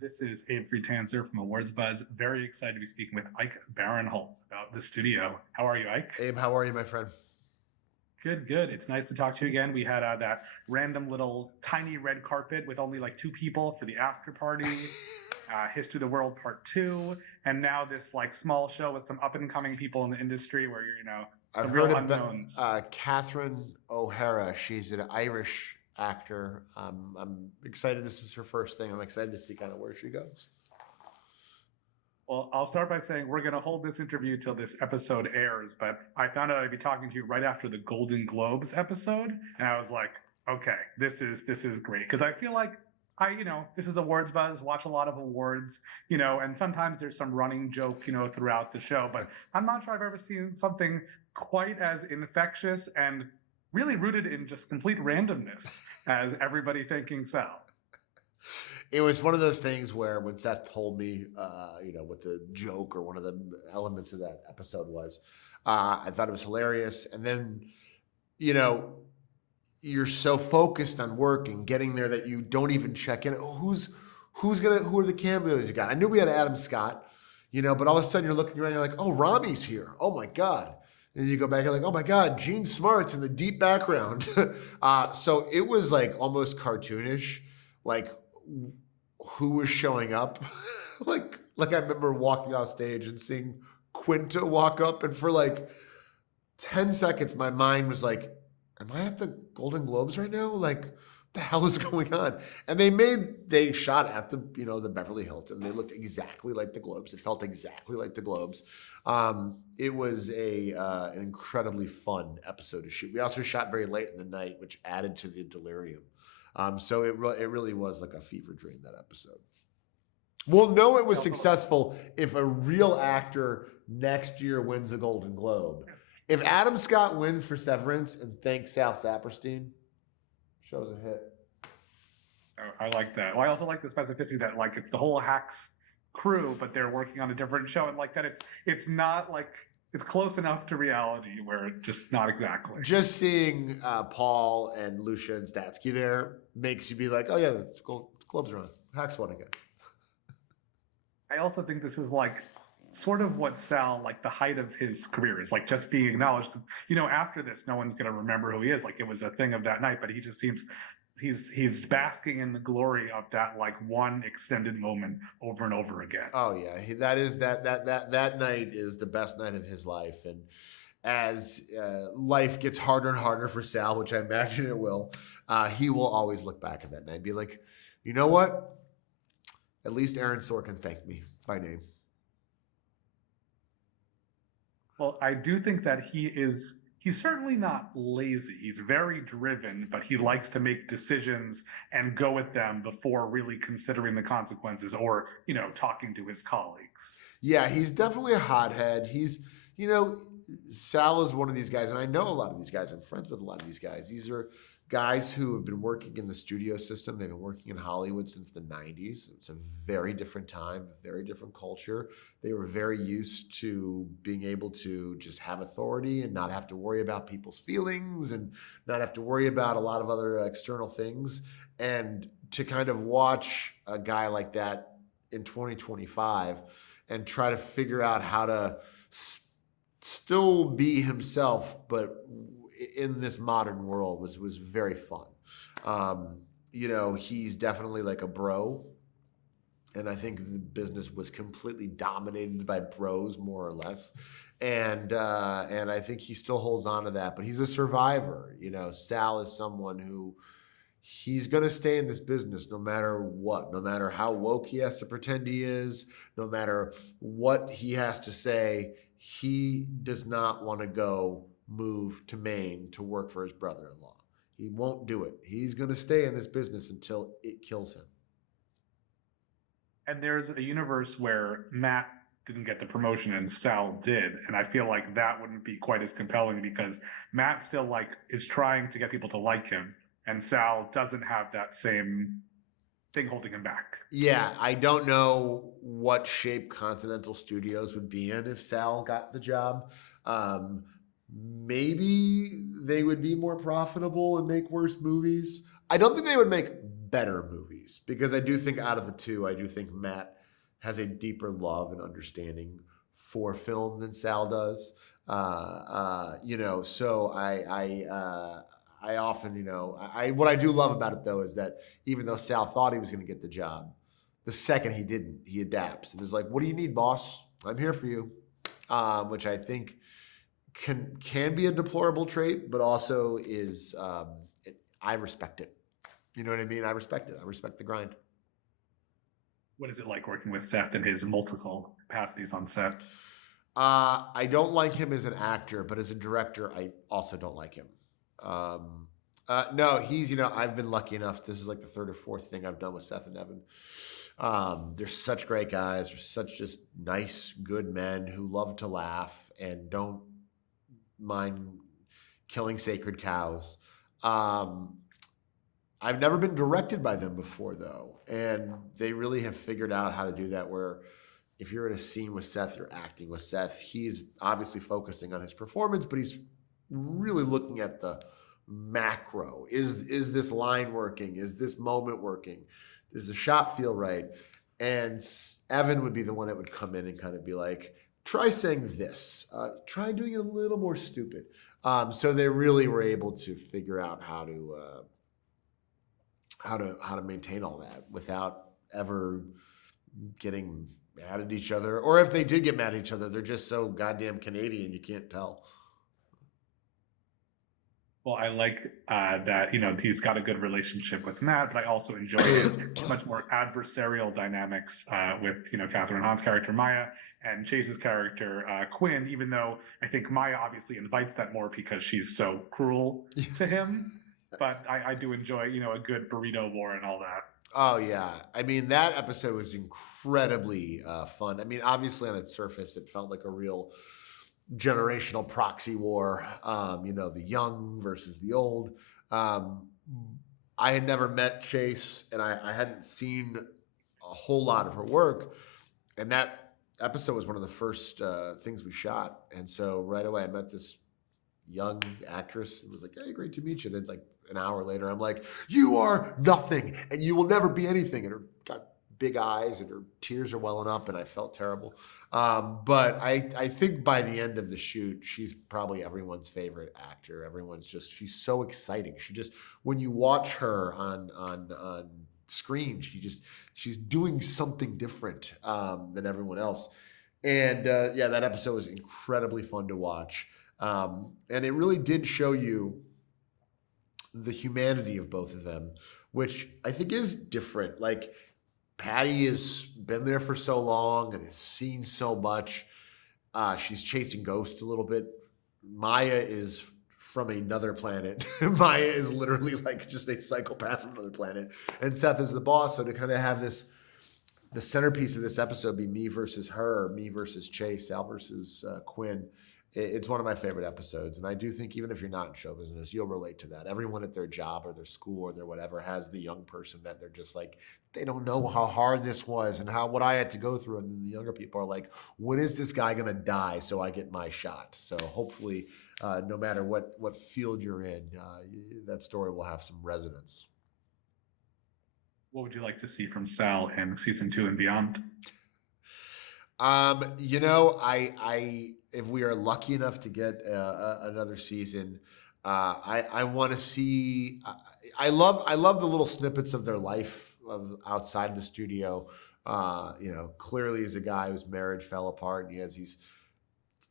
This is Abe Friedtanzer from Awards Buzz. Very excited to be speaking with Ike Barinholtz about the studio. How are you, Ike? Abe, how are you, my friend? Good, good. It's nice to talk to you again. We had that random little tiny red carpet with only like two people for the after party, History of the World Part 2, and now this like small show with some up and coming people in the industry where you're I've some heard real of unknowns. Catherine O'Hara. She's an Irish actor. I'm excited. This is her first thing. I'm excited to see kind of where she goes. Well, I'll start by saying we're going to hold this interview till this episode airs, but I found out I'd be talking to you right after the Golden Globes episode, and I was like, okay, this is great because I feel like this is awards buzz, watch a lot of awards, and sometimes there's some running joke, throughout the show, but I'm not sure I've ever seen something quite as infectious and really rooted in just complete randomness as everybody thanking Sal. It was one of those things where when Seth told me, what the joke or one of the elements of that episode was, I thought it was hilarious. And then, you're so focused on work and getting there that you don't even check in. Oh, who are the cameos you got? I knew we had Adam Scott, but all of a sudden you're looking around, you're like, oh, Rami's here. Oh my God. And you go back, you're like, oh my God, Gene Smart's in the deep background. So it was like almost cartoonish, like who was showing up. like I remember walking off stage and seeing Quinta walk up, and for like 10 seconds, my mind was like, am I at the Golden Globes right now? Like, what the hell is going on? And they shot at the Beverly Hilton. They looked exactly like the Globes. It felt exactly like the Globes. It was an incredibly fun episode to shoot. We also shot very late in the night, which added to the delirium. So it really was like a fever dream, that episode. We'll know it was successful if a real actor next year wins a Golden Globe. If Adam Scott wins for Severance and thanks Sal Saperstein, show's a hit. Oh, I like that. Well, I also like the specificity that like it's the whole Hacks crew, but they're working on a different show, and like that it's not like it's close enough to reality where it's just not exactly. Just seeing Paul and Lucia and Statsky there makes you be like, oh yeah, the Globes are on. Hacks won again. I also think this is like sort of what Sal, like the height of his career is, like just being acknowledged. After this, no one's going to remember who he is. Like it was a thing of that night, but he just seems he's basking in the glory of that like one extended moment over and over again. Oh yeah, that night is the best night of his life. And as life gets harder and harder for Sal, which I imagine it will, he will always look back at that night and be like, you know what? At least Aaron Sorkin thanked me by name. Well, I do think that he's certainly not lazy. He's very driven, but he likes to make decisions and go at them before really considering the consequences or, talking to his colleagues. Yeah, he's definitely a hothead. Sal is one of these guys, and I know a lot of these guys. I'm friends with a lot of these guys. These are guys who have been working in the studio system. They've been working in Hollywood since the 90s. It's a very different time, very different culture. They were very used to being able to just have authority and not have to worry about people's feelings and not have to worry about a lot of other external things. And to kind of watch a guy like that in 2025 and try to figure out how to still be himself, but in this modern world was very fun. He's definitely like a bro. And I think the business was completely dominated by bros, more or less. And I think he still holds on to that, but he's a survivor. Sal is someone who he's going to stay in this business no matter what, no matter how woke he has to pretend he is, no matter what he has to say. He does not want to go move to Maine to work for his brother-in-law. He won't do it. He's going to stay in this business until it kills him. And there's a universe where Matt didn't get the promotion and Sal did. And I feel like that wouldn't be quite as compelling because Matt still like is trying to get people to like him. And Sal doesn't have that same thing holding him back. Yeah, I don't know what shape Continental Studios would be in if Sal got the job. Maybe they would be more profitable and make worse movies. I don't think they would make better movies. piece, because I do think out of the two, I do think Matt has a deeper love and understanding for film than Sal does. So I often, what I do love about it though is that even though Sal thought he was going to get the job, the second he didn't, he adapts and is like, "What do you need, boss? I'm here for you," which I think can be a deplorable trait, but also is I respect it. You know what I mean? I respect it. I respect the grind. What is it like working with Seth in his multiple capacities on set? I don't like him as an actor, but as a director, I also don't like him. No, he's, I've been lucky enough. This is like the third or fourth thing I've done with Seth and Evan. They're such great guys. They're such just nice, good men who love to laugh and don't mind killing sacred cows. I've never been directed by them before, though, and they really have figured out how to do that, where if you're in a scene with Seth, you're acting with Seth. He's obviously focusing on his performance, but he's really looking at the macro. Is this line working? Is this moment working? Does the shot feel right? And Evan would be the one that would come in and kind of be like, try saying this. Try doing it a little more stupid. So they really were able to figure out how to maintain all that without ever getting mad at each other. Or if they did get mad at each other, they're just so goddamn Canadian, you can't tell. Well, I like that, he's got a good relationship with Matt, but I also enjoy his much more adversarial dynamics with, Catherine Hahn's character, Maya, and Chase's character, Quinn, even though I think Maya obviously invites that more because she's so cruel to him. But I do enjoy, a good burrito war and all that. Oh, yeah. I mean, that episode was incredibly fun. I mean, obviously on its surface, it felt like a real generational proxy war, the young versus the old. I had never met Chase, and I hadn't seen a whole lot of her work. And that episode was one of the first things we shot. And so right away, I met this young actress and was like, "Hey, great to meet you." Then like an hour later, I'm like, "You are nothing, and you will never be anything." And her got big eyes, and her tears are welling up, and I felt terrible. But I think by the end of the shoot, she's probably everyone's favorite actor. She's so exciting. She just, when you watch her on screen, she's doing something different than everyone else. And that episode was incredibly fun to watch. And it really did show you the humanity of both of them, which I think is different. Like, Patty has been there for so long and has seen so much. She's chasing ghosts a little bit. Maya is from another planet. Maya is literally like just a psychopath from another planet. And Seth is the boss. So to kind of have the centerpiece of this episode be me versus her, me versus Chase, Sal versus Quinn, it's one of my favorite episodes. And I do think even if you're not in show business, you'll relate to that. Everyone at their job or their school or their whatever has the young person that they're just like, they don't know how hard this was and what I had to go through. And the younger people are like, when is this guy going to die so I get my shot? So hopefully, no matter what field you're in, that story will have some resonance. What would you like to see from Sal in season 2 and beyond? If we are lucky enough to get another season, I want to see. I love the little snippets of their life outside the studio. Clearly, he's a guy whose marriage fell apart, and he has these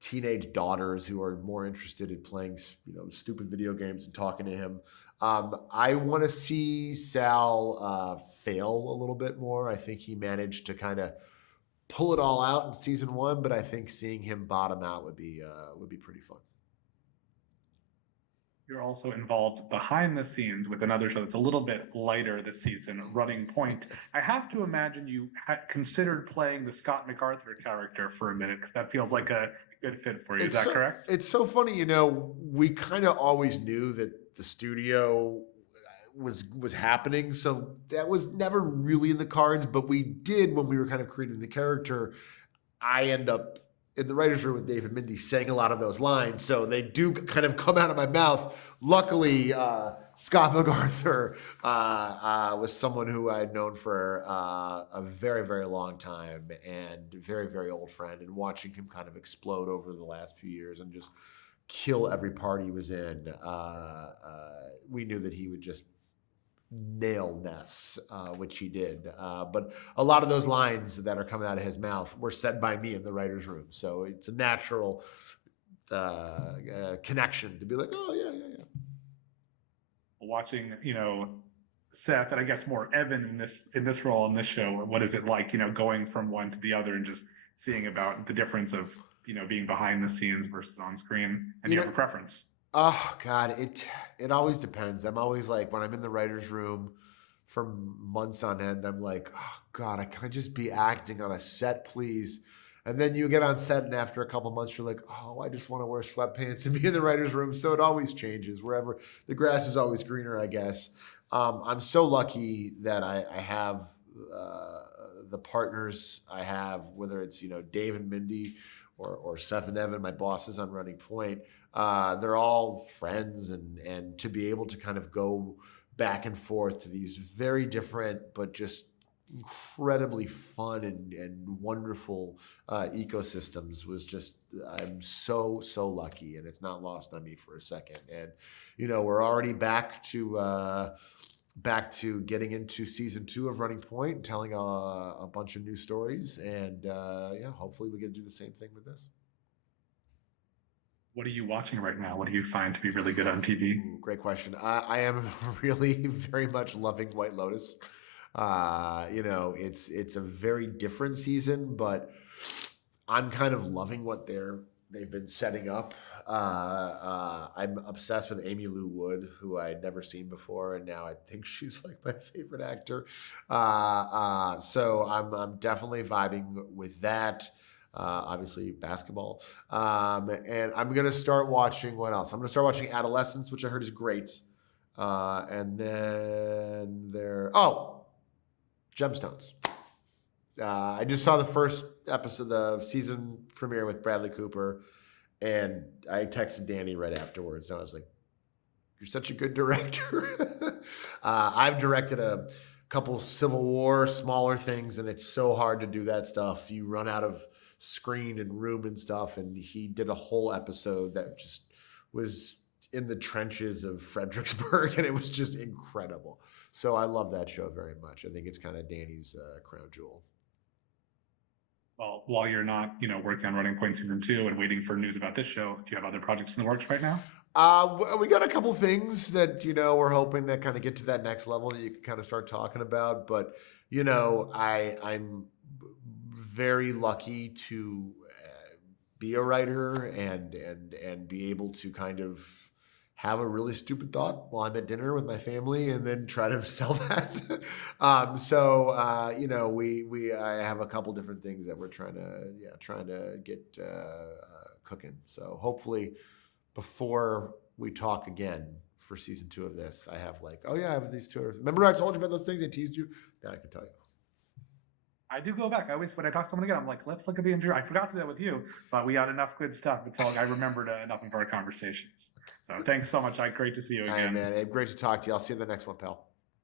teenage daughters who are more interested in playing, stupid video games and talking to him. I want to see Sal fail a little bit more. I think he managed to kind of pull it all out in season 1, but I think seeing him bottom out would be pretty fun. You're also involved behind the scenes with another show that's a little bit lighter this season, Running Point. I have to imagine you had considered playing the Scott MacArthur character for a minute, because that feels like a good fit for you. Is that correct? It's so funny, we kind of always knew that the studio was happening, so that was never really in the cards, but we did, when we were kind of creating the character, I end up in the writer's room with Dave and Mindy saying a lot of those lines. So they do kind of come out of my mouth. Luckily, Scott MacArthur was someone who I had known for a very, very long time and very, very old friend. And watching him kind of explode over the last few years and just kill every part he was in, we knew that he would just nail Ness, which he did. But a lot of those lines that are coming out of his mouth were said by me in the writer's room. So it's a natural connection to be like, oh, yeah. Watching, Seth, and I guess more Evan in this role in this show, what is it like, going from one to the other and just seeing about the difference of, being behind the scenes versus on screen? And you have a preference? Oh God, it always depends. I'm always like, when I'm in the writer's room for months on end, I'm like, oh God, I can't just be acting on a set, please. And then you get on set, and after a couple months, you're like, oh, I just want to wear sweatpants and be in the writer's room. So it always changes. Wherever the grass is always greener, I guess. I'm so lucky that I have the partners I have, whether it's Dave and Mindy or Seth and Evan, my bosses on Running Point. They're all friends, and to be able to kind of go back and forth to these very different but just incredibly fun and wonderful ecosystems was just, I'm so lucky, and it's not lost on me for a second. And we're already back to getting into season 2 of Running Point, and telling a bunch of new stories, and hopefully we get to do the same thing with this. What are you watching right now? What do you find to be really good on TV? Great question. I am really very much loving White Lotus. It's a very different season, but I'm kind of loving what they've been setting up. I'm obsessed with Amy Lou Wood, who I'd never seen before, and now I think she's like my favorite actor. So I'm definitely vibing with that. Obviously basketball. And I'm going to start watching, what else? I'm going to start watching Adolescence, which I heard is great. And then Gemstones. I just saw the first episode, the season premiere with Bradley Cooper, and I texted Danny right afterwards, and I was like, you're such a good director. I've directed a couple Civil War, smaller things, and it's so hard to do that stuff. You run out of screen and room and stuff, and he did a whole episode that just was in the trenches of Fredericksburg, and it was just incredible. So I love that show very much. I think it's kind of Danny's crown jewel. Well, while you're not, working on Running Point season 2 and waiting for news about this show, do you have other projects in the works right now? We got a couple things that, we're hoping that kind of get to that next level that you can kind of start talking about. But, I'm very lucky to be a writer and be able to kind of have a really stupid thought while I'm at dinner with my family, and then try to sell that. I have a couple different things that we're trying to get cooking. So hopefully before we talk again for season 2 of this, I have I have these 2. Remember I told you about those things I teased you? Now I can tell you. I do go back. When I talk to someone again, I'm like, let's look at the interview. I forgot to do that with you, but we had enough good stuff. It's all I remembered enough of our conversations. So thanks so much, Ike. Great to see you again. All right, man. Abe, great to talk to you. I'll see you in the next one, pal.